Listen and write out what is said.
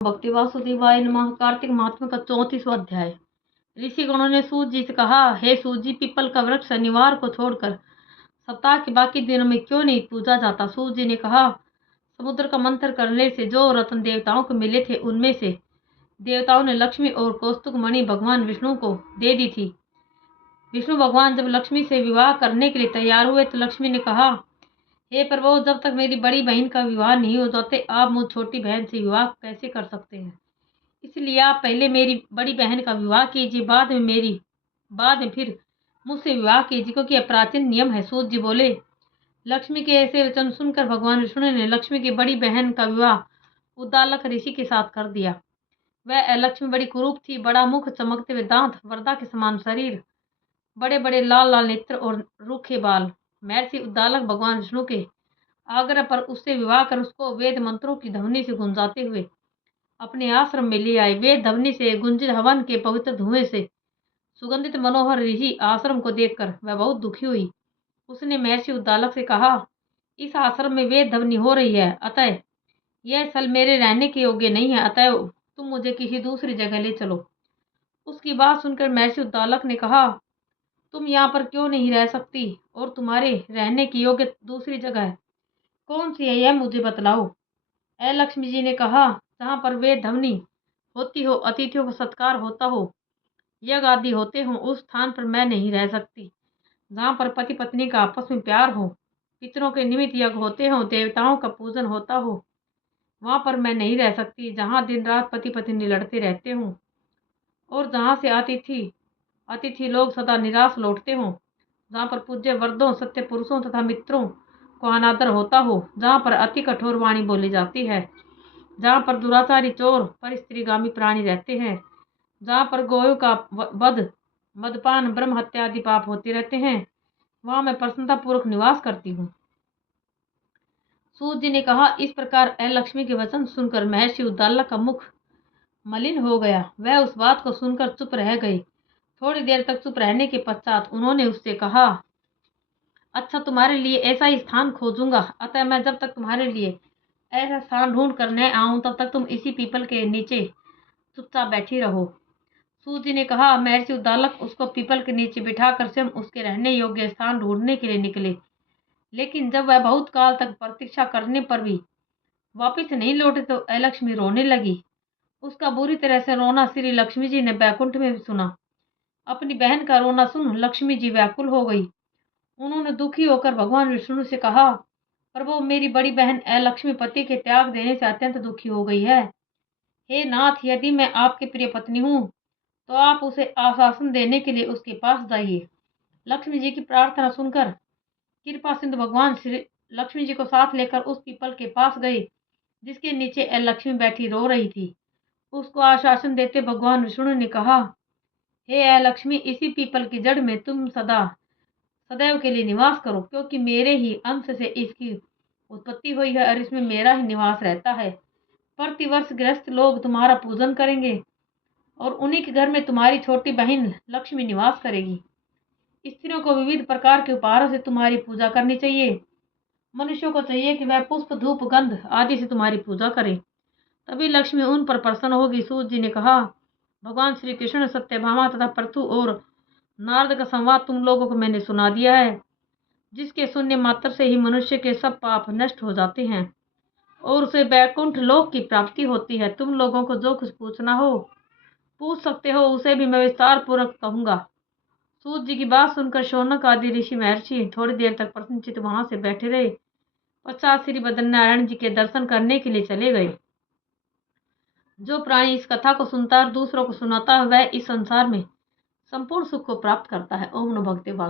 भक्ति वासुदेवाय नमः। कार्तिक महात्म्य का 34वां अध्याय। ऋषिगणों ने सूत जी से कहा, हे सूत जी, पीपल का वृक्ष शनिवार को छोड़कर सप्ताह के बाकी दिनों में क्यों नहीं पूजा जाता? सूत जी ने कहा, समुद्र का मंथन करने से जो रत्न देवताओं को मिले थे, उनमें से देवताओं ने लक्ष्मी और कौस्तुभ मणि भगवान विष्णु को दे दी थी। विष्णु भगवान जब लक्ष्मी से विवाह करने के लिए तैयार हुए तो लक्ष्मी ने कहा, हे प्रभु, जब तक मेरी बड़ी बहन का विवाह नहीं हो जाते, आप मुझ छोटी बहन से विवाह कैसे कर सकते हैं? इसलिए आप पहले मेरी बड़ी बहन का विवाह कीजिए, बाद में फिर मुझसे विवाह कीजिए, क्योंकि यह प्राचीन नियम है। सूत जी बोले। लक्ष्मी के ऐसे वचन सुनकर भगवान विष्णु ने लक्ष्मी की बड़ी बहन का विवाह उद्दालक ऋषि के साथ कर दिया। वह लक्ष्मी बड़ी कुरूप थी, बड़ा मुख, चमकते हुए दांत, वरदा के समान शरीर, बड़े बड़े लाल लाल नेत्र और रूखे बाल। महर्षि उद्दालक भगवान विष्णु के आग्रह पर उससे विवाह कर उसको वेद मंत्रों की ध्वनि से गुंजाते हुए अपने आश्रम में ले आए। वे ध्वनि से गुंजित हवन के पवित्र धुएं से सुगंधित मनोहर ऋषि आश्रम को देखकर वह बहुत दुखी हुई। उसने महर्षि उद्दालक से कहा, इस आश्रम में वेद ध्वनि हो रही है, अतः यह स्थल मेरे रहने के योग्य नहीं है, अतः तुम मुझे किसी दूसरी जगह ले चलो। उसकी बात सुनकर महर्षि उद्दालक ने कहा, तुम यहाँ पर क्यों नहीं रह सकती, और तुम्हारे रहने की योग्य दूसरी जगह कौन सी है, यह मुझे बतलाओ। लक्ष्मी जी ने कहा, जहाँ पर वेद ध्वनि होती हो, अतिथियों का सत्कार होता हो, यज्ञ आदि होते हों, उस स्थान पर मैं नहीं रह सकती। जहाँ पर पति पत्नी का आपस में प्यार हो, पितरों के निमित्त यज्ञ होते हों, देवताओं का पूजन होता हो, वहाँ पर मैं नहीं रह सकती। जहाँ दिन रात पति पत्नी लड़ते रहते हों, और जहाँ से अतिथि लोग सदा निराश लौटते हों, जहाँ पर पूज्य वर्दों, सत्य पुरुषों तथा मित्रों को अनादर होता हो, जहाँ पर अति कठोर वाणी बोली जाती है, जहाँ पर दुराचारी, चोर, पर स्त्रीगामी प्राणी रहते हैं, जहाँ पर गोयों का वध, मदपान, ब्रह्म हत्या आदि पाप होते रहते हैं, वहाँ मैं प्रसन्नता पूर्वक निवास करती हूँ। सूत जी ने कहा। इस प्रकार लक्ष्मी के वचन सुनकर महर्षि उद्दालक का मुख मलिन हो गया। वह उस बात को सुनकर चुप रह गई। थोड़ी देर तक चुप रहने के पश्चात उन्होंने उससे कहा, अच्छा, तुम्हारे लिए ऐसा ही स्थान खोजूंगा, अतः मैं जब तक तुम्हारे लिए ऐसा स्थान ढूंढ कर न आऊं, तब तक तुम इसी पीपल के नीचे चुपचाप बैठी रहो। सूत जी ने कहा। महर्षि उद्दालक उसको पीपल के नीचे बिठाकर स्वयं उसके रहने योग्य स्थान ढूंढने के लिए निकले। लेकिन जब वह बहुत काल तक प्रतीक्षा करने पर भी वापिस नहीं लौटे तो लक्ष्मी रोने लगी। उसका बुरी तरह से रोना श्री लक्ष्मी जी ने बैकुंठ में भी सुना। अपनी बहन का रोना सुन लक्ष्मी जी व्याकुल हो गई। उन्होंने दुखी होकर भगवान विष्णु से कहा, प्रभु, मेरी बड़ी बहन लक्ष्मी पति के त्याग देने से अत्यंत दुखी हो गई है। हे नाथ, यदि मैं आपकी प्रिय पत्नी हूँ तो आप उसे आश्वासन देने के लिए उसके पास जाइए। लक्ष्मी जी की प्रार्थना सुनकर कृपा सिंधु भगवान श्री लक्ष्मी जी को साथ लेकर उस पीपल के पास गए, जिसके नीचे लक्ष्मी बैठी रो रही थी। उसको आश्वासन देते भगवान विष्णु ने कहा, हे लक्ष्मी, इसी पीपल की जड़ में तुम सदैव के लिए निवास करो, क्योंकि मेरे ही अंश से इसकी उत्पत्ति हुई है और इसमें मेरा ही निवास रहता है। प्रतिवर्ष गृहस्थ लोग तुम्हारा पूजन करेंगे और उन्हीं के घर में तुम्हारी छोटी बहन लक्ष्मी निवास करेगी। स्त्रियों को विविध प्रकार के उपहारों से तुम्हारी पूजा करनी चाहिए। मनुष्यों को चाहिए कि वह पुष्प, धूप, गंध आदि से तुम्हारी पूजा करें, तभी लक्ष्मी उन पर प्रसन्न होगी। सूत जी ने कहा, भगवान श्री कृष्ण, सत्यभामा तथा पृथु और नारद का संवाद तुम लोगों को मैंने सुना दिया है, जिसके सुनने मात्र से ही मनुष्य के सब पाप नष्ट हो जाते हैं और उसे बैकुंठ लोक की प्राप्ति होती है। तुम लोगों को जो कुछ पूछना हो पूछ सकते हो, उसे भी मैं विस्तार पूर्वक कहूंगा। सूत जी की बात सुनकर शौनक आदि ऋषि महर्षि थोड़ी देर तक प्रसन्नचित्त वहां से बैठे रहे। पश्चात श्री बद्रीनारायण जी के दर्शन करने के लिए चले गए। जो प्राणी इस कथा को सुनता है और दूसरों को सुनाता है, वह इस संसार में संपूर्ण सुख को प्राप्त करता है। ओम नमो भगवते वासुदेवाय।